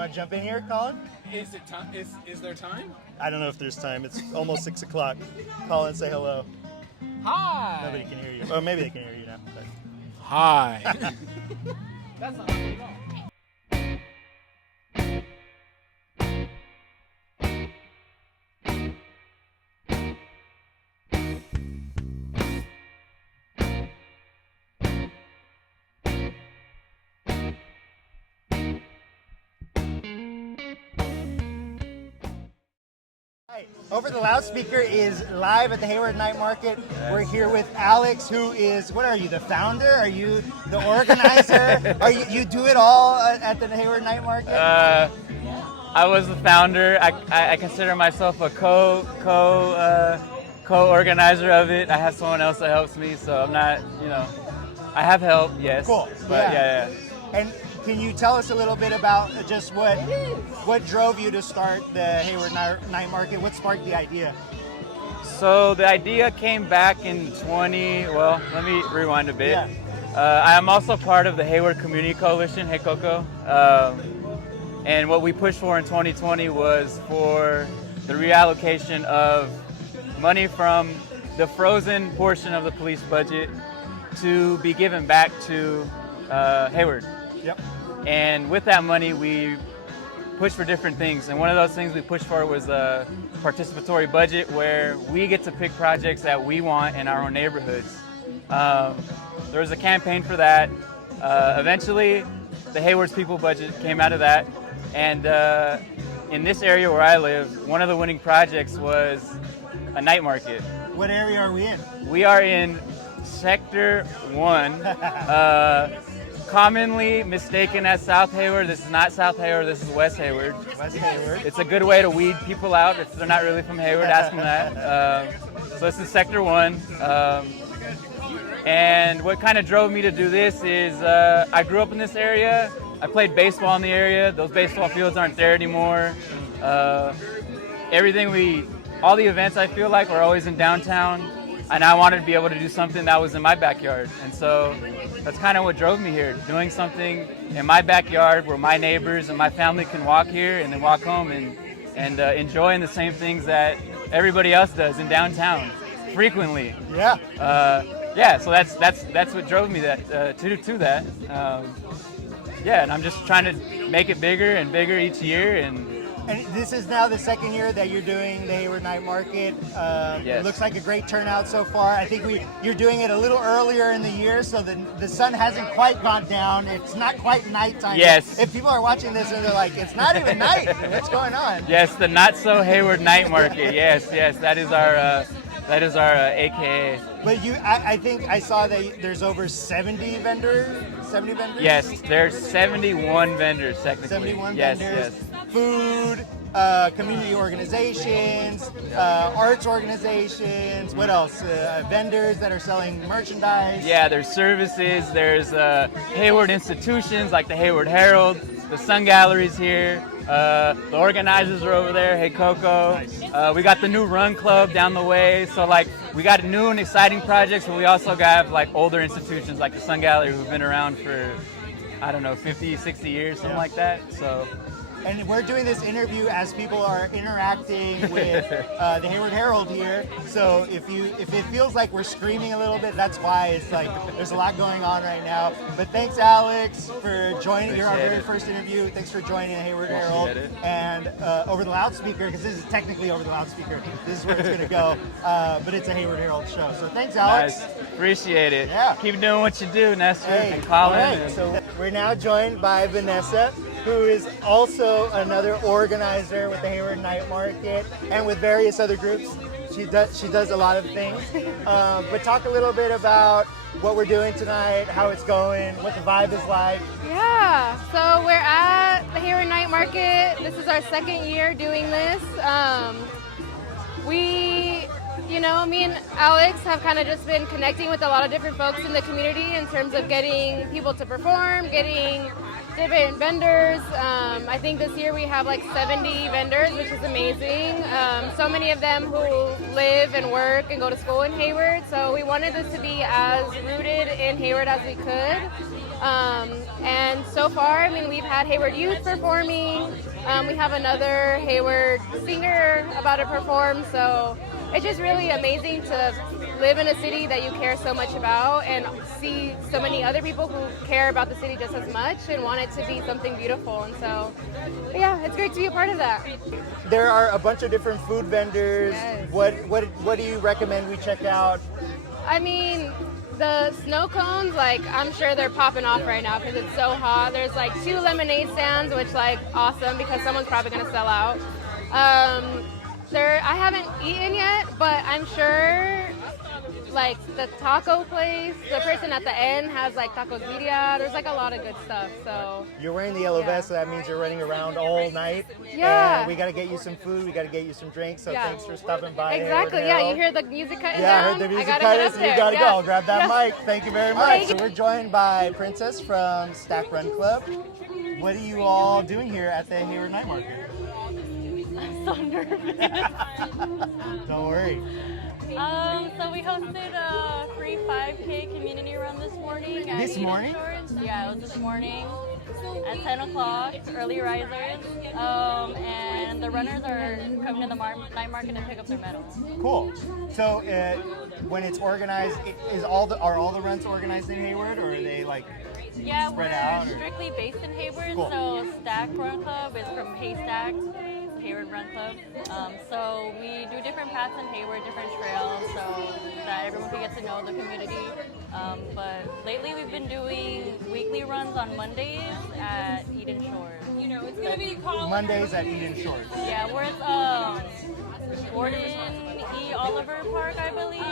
want to jump in here, Colin? Is it time? Is there time? I don't know if there's time. It's almost 6 o'clock. Colin, say hello. Hi. Nobody can hear you. Oh, maybe they can hear you now. But... Hi. That's not funny at all. Over the loudspeaker is live at the Hayward Night Market. We're here with Alex, who is, what are you, the founder? Are you the organizer? Are you do it all at the Hayward Night Market? I was the founder. I consider myself a co-organizer of it. I have someone else that helps me, so I'm not, I have help, yes. Cool. But yeah. And can you tell us a little bit about just what drove you to start the Hayward Night Market? What sparked the idea? So the idea came back in let me rewind a bit. Yeah. I am also part of the Hayward Community Coalition, HayCoCoa. And what we pushed for in 2020 was for the reallocation of money from the frozen portion of the police budget to be given back to Hayward. Yep. And with that money, we pushed for different things. And one of those things we pushed for was a participatory budget where we get to pick projects that we want in our own neighborhoods. There was a campaign for that. Eventually, the Hayward's People budget came out of that. And in this area where I live, one of the winning projects was a night market. What area are we in? We are in Sector 1. Commonly mistaken as South Hayward. This is not South Hayward, this is West Hayward. West Hayward. It's a good way to weed people out if they're not really from Hayward, ask them that. So this is Sector 1. And what kind of drove me to do this is I grew up in this area. I played baseball in the area. Those baseball fields aren't there anymore. All the events I feel like were always in downtown. And I wanted to be able to do something that was in my backyard. And so that's kind of what drove me here, doing something in my backyard where my neighbors and my family can walk here and then walk home and enjoying the same things that everybody else does in downtown frequently. Yeah. So that's what drove me to that. And I'm just trying to make it bigger and bigger each year. And this is now the second year that you're doing the Hayward Night Market. Yes. It looks like a great turnout so far. I think you're doing it a little earlier in the year, so the sun hasn't quite gone down. It's not quite nighttime. Yes. If people are watching this and they're like, it's not even night, what's going on? Yes, the not so Hayward Night Market. Yes, that is our AKA. But I think I saw that there's over 70 vendors. 70 vendors? Yes, there's 71 vendors technically. 71 yes, vendors. Yes. Food, community organizations, arts organizations. What else? Vendors that are selling merchandise. Yeah, there's services. There's Hayward institutions like the Hayward Herald. The Sun Gallery's here. The organizers are over there, HayCoCoa. We got the new Run Club down the way. So we got new and exciting projects, but we also got older institutions like the Sun Gallery who've been around for, 50, 60 years, something like that. So. And we're doing this interview as people are interacting with the Hayward Herald here. So if it feels like we're screaming a little bit, that's why. It's there's a lot going on right now. But thanks, Alex, for joining. You're our very first interview. Thanks for joining the Hayward Herald. And over the loudspeaker, because this is technically over the loudspeaker. This is where it's going to go. But it's a Hayward Herald show. So thanks, Alex. Nice. Appreciate it. Yeah. Keep doing what you do, Nestor and Colin. Right. So we're now joined by Vanessa, who is also another organizer with the Hayward Night Market and with various other groups. She does a lot of things. But talk a little bit about what we're doing tonight, how it's going, what the vibe is like. Yeah, so we're at the Hayward Night Market. This is our second year doing this. Me and Alex have kind of just been connecting with a lot of different folks in the community in terms of getting people to perform, getting different vendors. I think this year we have 70 vendors, which is amazing. So many of them who live and work and go to school in Hayward. So we wanted this to be as rooted in Hayward as we could. And so far, I mean, we've had Hayward Youth performing. We have another Hayward singer about to perform. So it's just really amazing to live in a city that you care so much about and see so many other people who care about the city just as much and want it to be something beautiful. And so, yeah, it's great to be a part of that. There are a bunch of different food vendors. Yes. What do you recommend we check out? I mean, the snow cones, like, I'm sure they're popping off right now because it's so hot. There's like 2 lemonade stands, which like awesome because someone's probably gonna sell out. I haven't eaten yet, but I'm sure like the taco place, the person at the end has like tacos birria. There's like a lot of good stuff. So You're wearing the yellow vest, so that means you're running around all night. Yeah. And we got to get you some food. We got to get you some drinks. So Yeah. thanks for stopping by. exactly, Hayward yeah. Herald. You hear the music cutting Yeah, I down? heard the music gotta cut get us, up and you there. got to Yeah. go. Grab that Yeah. mic. Thank you very much. Thank So we're joined by Princess from Stack Run Club. What are you all doing here at the Hayward Night Market? I'm so nervous. Don't worry. So we hosted a free 5K community run this morning. At This Eden morning? Shores. Yeah, it was this morning at 10 o'clock, early risers. And the runners are coming to the night market to pick up their medals. Cool. So when it's organized, are all the runs organized in Hayward, or are they like? Yeah, Spread we're out, or- strictly based in Hayward, Cool. so Stack Run Club is from Haystack, Hayward Run Club. So we do different paths in Hayward, different trails, so that everyone can get to know the community. But lately we've been doing weekly runs on Mondays at Eden Shores. You know, it's gonna be called Mondays at Eden Shores. Yeah, we're at Gordon E. Oliver Park, I believe.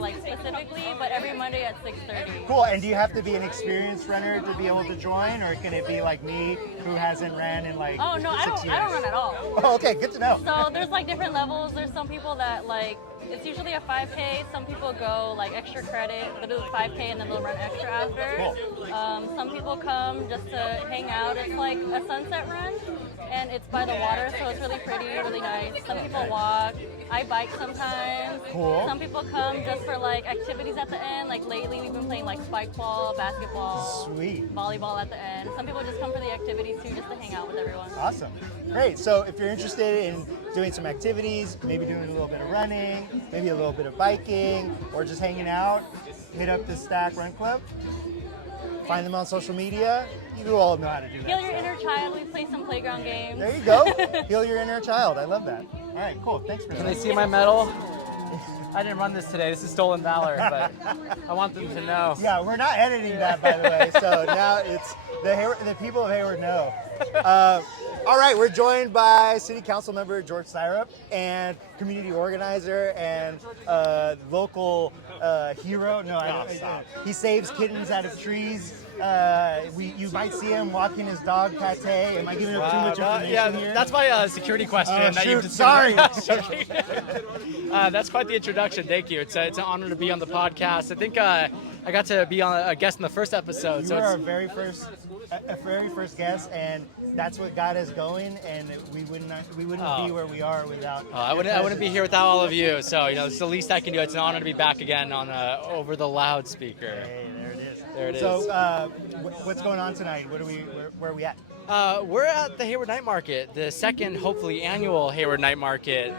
Like specifically, but every Monday at 6:30. Cool. And do you have to be an experienced runner to be able to join, or can it be like me, who hasn't ran in like Oh no, I 6 don't. years? I don't run at all. Oh, okay, good to know. So there's like different levels. There's some people that like, it's usually a 5K. Some people go like extra credit. They'll do the 5K and then they'll run extra after. Cool. Some people come just to hang out. It's like a sunset run and it's by the water, so it's really pretty, really nice. Some people walk. I bike sometimes. Cool. Some people come just for like activities at the end. Like lately we've been playing like spike ball, basketball, Sweet. volleyball at the end. Some people just come for the activities too, just to hang out with everyone. Awesome. Great. So if you're interested in doing some activities, maybe doing a little bit of running, maybe a little bit of biking, or just hanging out, hit up the Stack Run Club. Find them on social media. You all know how to do that. Heal your inner child. We play some playground games. There you go. Heal your inner child. I love that. All right, cool. Thanks for Can that. they see my medal? I didn't run this today. This is stolen valor, but I want them to know. Yeah, we're not editing that, by the way. So now it's the people of Hayward know. All right, we're joined by City Councilmember George Syrop and community organizer and local hero. No, I don't. He saves kittens out of trees. You might see him walking his dog Pate. Am I giving up too much information here? That's my security question. Oh, that shoot, you've just sorry. That's quite the introduction. Thank you. It's an honor to be on the podcast. I think I got to be on a guest in the first episode. You were our very first guest, and that's what got us going. And we wouldn't be where we are without. I wouldn't be here without all of you. So it's the least I can do. It's an honor to be back again on over the loudspeaker. Hey, there it is. There it is. So, what's going on tonight? Where are we at? We're at the Hayward Night Market, the second, hopefully, annual Hayward Night Market.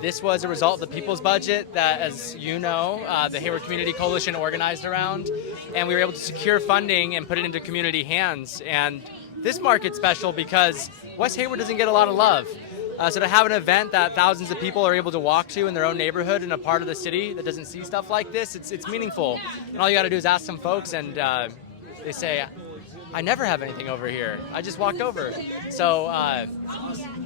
This was a result of the People's Budget that, as you know, the Hayward Community Coalition organized around, and we were able to secure funding and put it into community hands. And this market's special because West Hayward doesn't get a lot of love. So to have an event that thousands of people are able to walk to in their own neighborhood in a part of the city that doesn't see stuff like this, it's meaningful. And all you got to do is ask some folks, and they say, I never have anything over here. I just walked over. So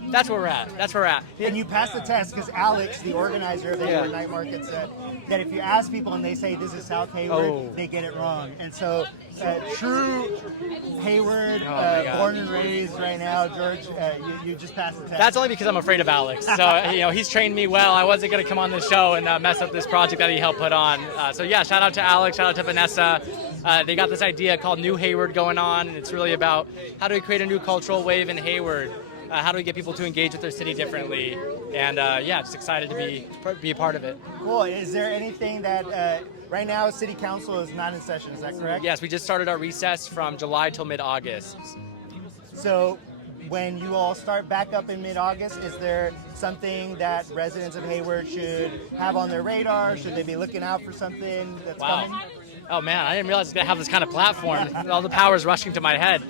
that's where we're at. And you passed the test because Alex, the organizer of the Hayward Night Market, said that if you ask people and they say this is South Hayward, they get it wrong. And so, true Hayward, born and raised right now, George, you just passed the test. That's only because I'm afraid of Alex. So he's trained me well. I wasn't going to come on this show and mess up this project that he helped put on. So yeah, shout out to Alex, shout out to Vanessa. They got this idea called New Hayward going on, and it's really about how do we create a new cultural wave in Hayward? How do we get people to engage with their city differently? And just excited to be a part of it. Cool. Is there anything that right now City Council is not in session, is that correct? Yes, we just started our recess from July till mid-August. So when you all start back up in mid-August, is there something that residents of Hayward should have on their radar? Should they be looking out for something that's coming? Oh man, I didn't realize I was going to have this kind of platform. All the power is rushing to my head.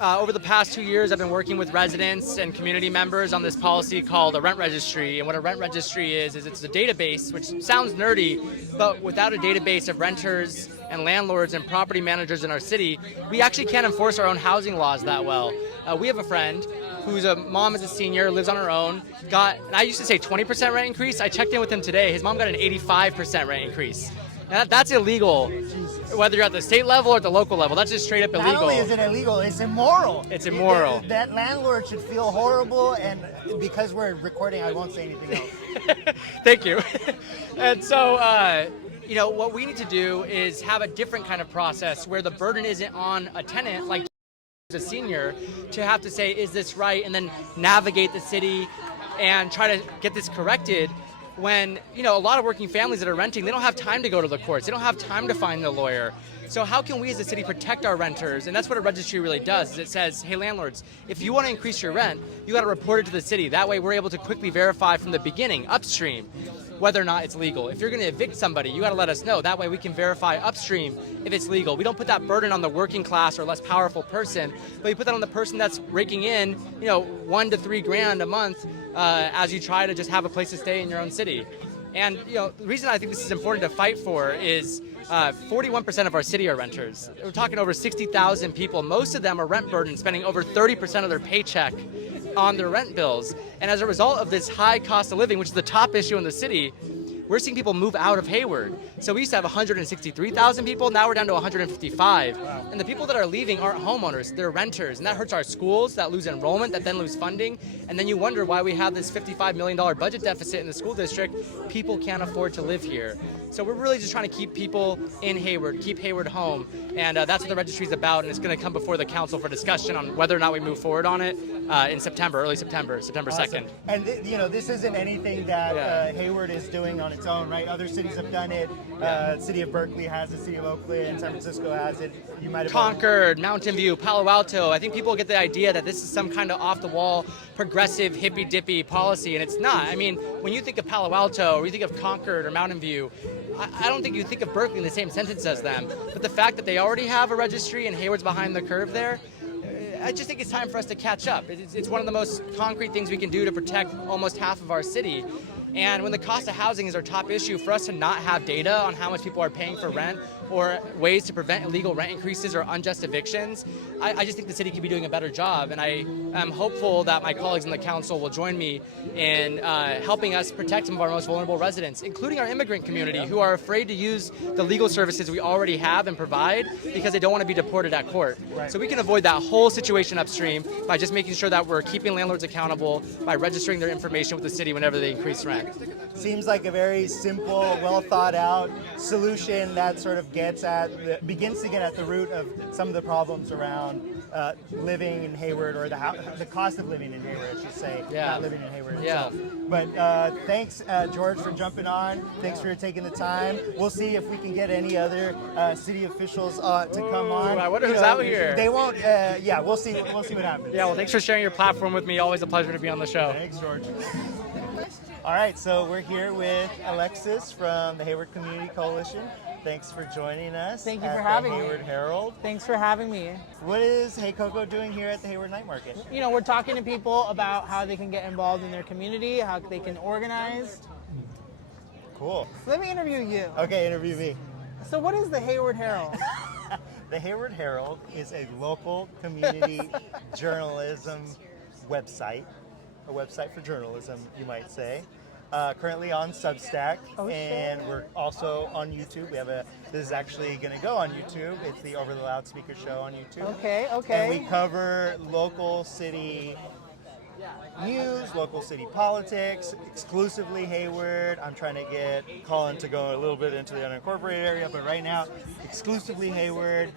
Over the past 2 years, I've been working with residents and community members on this policy called a rent registry. And what a rent registry is it's a database, which sounds nerdy, but without a database of renters and landlords and property managers in our city, we actually can't enforce our own housing laws that well. We have a friend whose mom is a senior, lives on her own, and I used to say 20% rent increase. I checked in with him today. His mom got an 85% rent increase. Now, that's illegal, whether you're at the state level or at the local level. That's just straight up illegal. Not only is it illegal, it's immoral. It's immoral. That landlord should feel horrible, and because we're recording, I won't say anything else. Thank you. And so, what we need to do is have a different kind of process where the burden isn't on a tenant, like a senior, to have to say, is this right? And then navigate the city and try to get this corrected. When, a lot of working families that are renting, they don't have time to go to the courts. They don't have time to find a lawyer. So how can we as a city protect our renters? And that's what a registry really does. Is it says, hey, landlords, if you want to increase your rent, you got to report it to the city. That way we're able to quickly verify from the beginning, upstream, whether or not it's legal. If you're going to evict somebody, you got to let us know. That way we can verify upstream if it's legal. We don't put that burden on the working class or less powerful person, but you put that on the person that's raking in, $1 to $3 grand a month as you try to just have a place to stay in your own city. And the reason I think this is important to fight for is 41% of our city are renters. We're talking over 60,000 people. Most of them are rent burdened, spending over 30% of their paycheck on their rent bills. And as a result of this high cost of living, which is the top issue in the city, we're seeing people move out of Hayward. So we used to have 163,000 people, now we're down to 155. Wow. And the people that are leaving aren't homeowners, they're renters. And that hurts our schools, that lose enrollment, that then lose funding. And then you wonder why we have this $55 million budget deficit in the school district. People can't afford to live here. So we're really just trying to keep people in Hayward, keep Hayward home. And that's what the registry is about. And it's going to come before the council for discussion on whether or not we move forward on it in September, early September, September 2nd. And this isn't anything that Hayward is doing on its own, right? Other cities have done it. City of Berkeley has it, City of Oakland, San Francisco has it. You might have Concord, Mountain View, Palo Alto. I think people get the idea that this is some kind of off-the-wall, progressive, hippy-dippy policy, and it's not. I mean, when you think of Palo Alto, or you think of Concord or Mountain View, I don't think you think of Berkeley in the same sentence as them. But the fact that they already have a registry and Hayward's behind the curve there, I just think it's time for us to catch up. It's one of the most concrete things we can do to protect almost half of our city. And when the cost of housing is our top issue, for us to not have data on how much people are paying for rent or ways to prevent illegal rent increases or unjust evictions, I just think the city could be doing a better job. And I am hopeful that my colleagues in the council will join me in helping us protect some of our most vulnerable residents, including our immigrant community who are afraid to use the legal services we already have and provide because they don't want to be deported at court. Right. So we can avoid that whole situation upstream by just making sure that we're keeping landlords accountable by registering their information with the city whenever they increase rent. Seems like a very simple, well thought out solution that sort of begins to get at the root of some of the problems around living in Hayward, or the cost of living in Hayward, I should say, not living in Hayward itself. But thanks, George, for jumping on. Thanks for taking the time. We'll see if we can get any other city officials to come on. I wonder who's out here. They won't. We'll see. We'll see what happens. Yeah. Well, thanks for sharing your platform with me. Always a pleasure to be on the show. Thanks, George. All right, so we're here with Alexis from the Hayward Community Coalition. Thanks for joining us. Thank you for having me. Hayward Herald. Thanks for having me. What is HayCoCoa doing here at the Hayward Night Market? We're talking to people about how they can get involved in their community, how they can organize. Cool. So let me interview you. Okay, interview me. So what is the Hayward Herald? The Hayward Herald is a local community journalism website, a website for journalism, you might say. Currently on Substack, and we're also on YouTube. This is actually going to go on YouTube. It's the Over the Loudspeaker show on YouTube. Okay. And we cover local city news, local city politics, exclusively Hayward. I'm trying to get Colin to go a little bit into the unincorporated area, but right now, exclusively Hayward,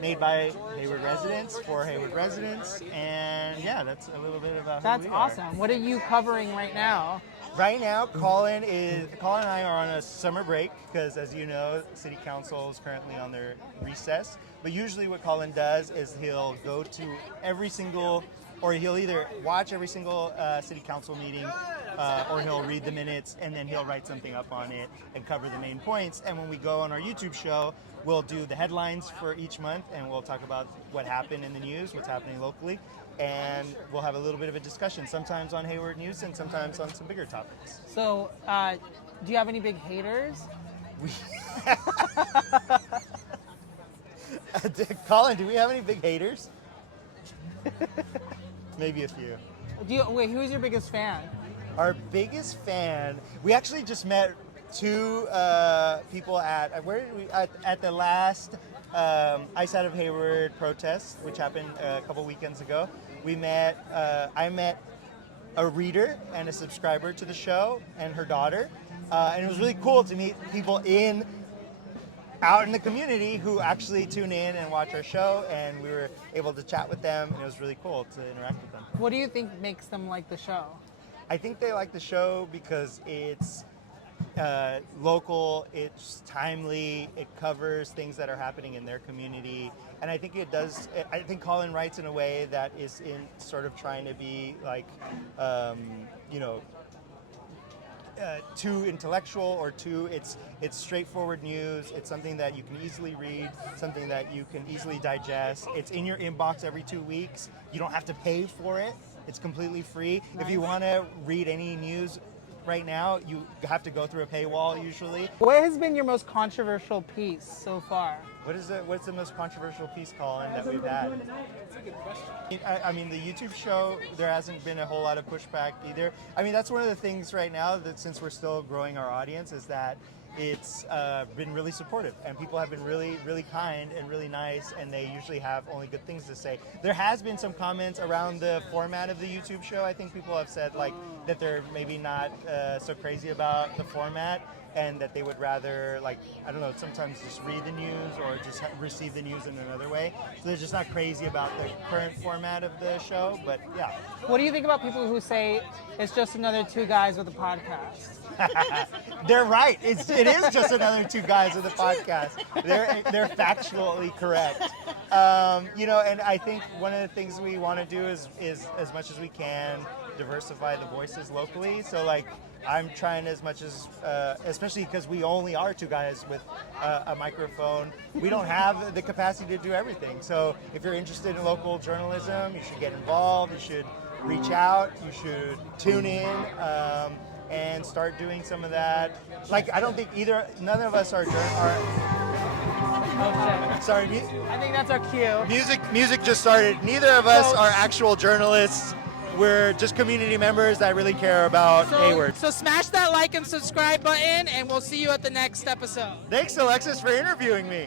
made by Hayward residents, for Hayward residents, and yeah, that's a little bit about That's who we are. awesome. What are you covering right now? Right now, Colin and I are on a summer break because, as you know, City Council is currently on their recess. But usually what Colin does is he'll go to every single, or he'll either watch every single City Council meeting, or he'll read the minutes, and then he'll write something up on it and cover the main points. And when we go on our YouTube show, we'll do the headlines for each month, and we'll talk about what happened in the news, what's happening locally. And we'll have a little bit of a discussion, sometimes on Hayward news and sometimes on some bigger topics. So, do you have any big haters? Colin, do we have any big haters? Maybe a few. Wait, who's your biggest fan? Our biggest fan, we actually just met two people at the last Ice Out of Hayward protest, which happened a couple weekends ago. I met a reader and a subscriber to the show and her daughter, and it was really cool to meet people out in the community who actually tune in and watch our show, and we were able to chat with them, and it was really cool to interact with them. What do you think makes them like the show? I think they like the show because it's local, it's timely, it covers things that are happening in their community, and I think it does. I think Colin writes in a way that is in sort of trying to be like, too intellectual or too. It's straightforward news. It's something that you can easily read, something that you can easily digest. It's in your inbox every 2 weeks. You don't have to pay for it. It's completely free. Nice. If you want to read any news right now, you have to go through a paywall usually. What has been your most controversial piece so far? What's the most controversial piece, Colin, that we've had? That's a good question. I mean, the YouTube show, there hasn't been a whole lot of pushback either. I mean, that's one of the things right now that since we're still growing our audience is that it's been really supportive, and people have been really, really kind and really nice, and they usually have only good things to say. There has been some comments around the format of the YouTube show. I think people have said like that they're maybe not so crazy about the format, and that they would rather, like, I don't know, sometimes just read the news or just receive the news in another way. So they're just not crazy about the current format of the show, but yeah. What do you think about people who say it's just another two guys with a podcast? They're right. It is just another two guys with a podcast. They're factually correct. And I think one of the things we want to do is as much as we can diversify the voices locally. So like I'm trying as much as, especially because we only are two guys with a microphone. We don't have the capacity to do everything. So if you're interested in local journalism, you should get involved. You should reach out. You should tune in. And start doing some of that. Like, I don't think none of us are sorry. I think that's our cue. Music just started. Neither of us are actual journalists. We're just community members that really care about Hayward. So smash that like and subscribe button, and we'll see you at the next episode. Thanks, Alexis, for interviewing me.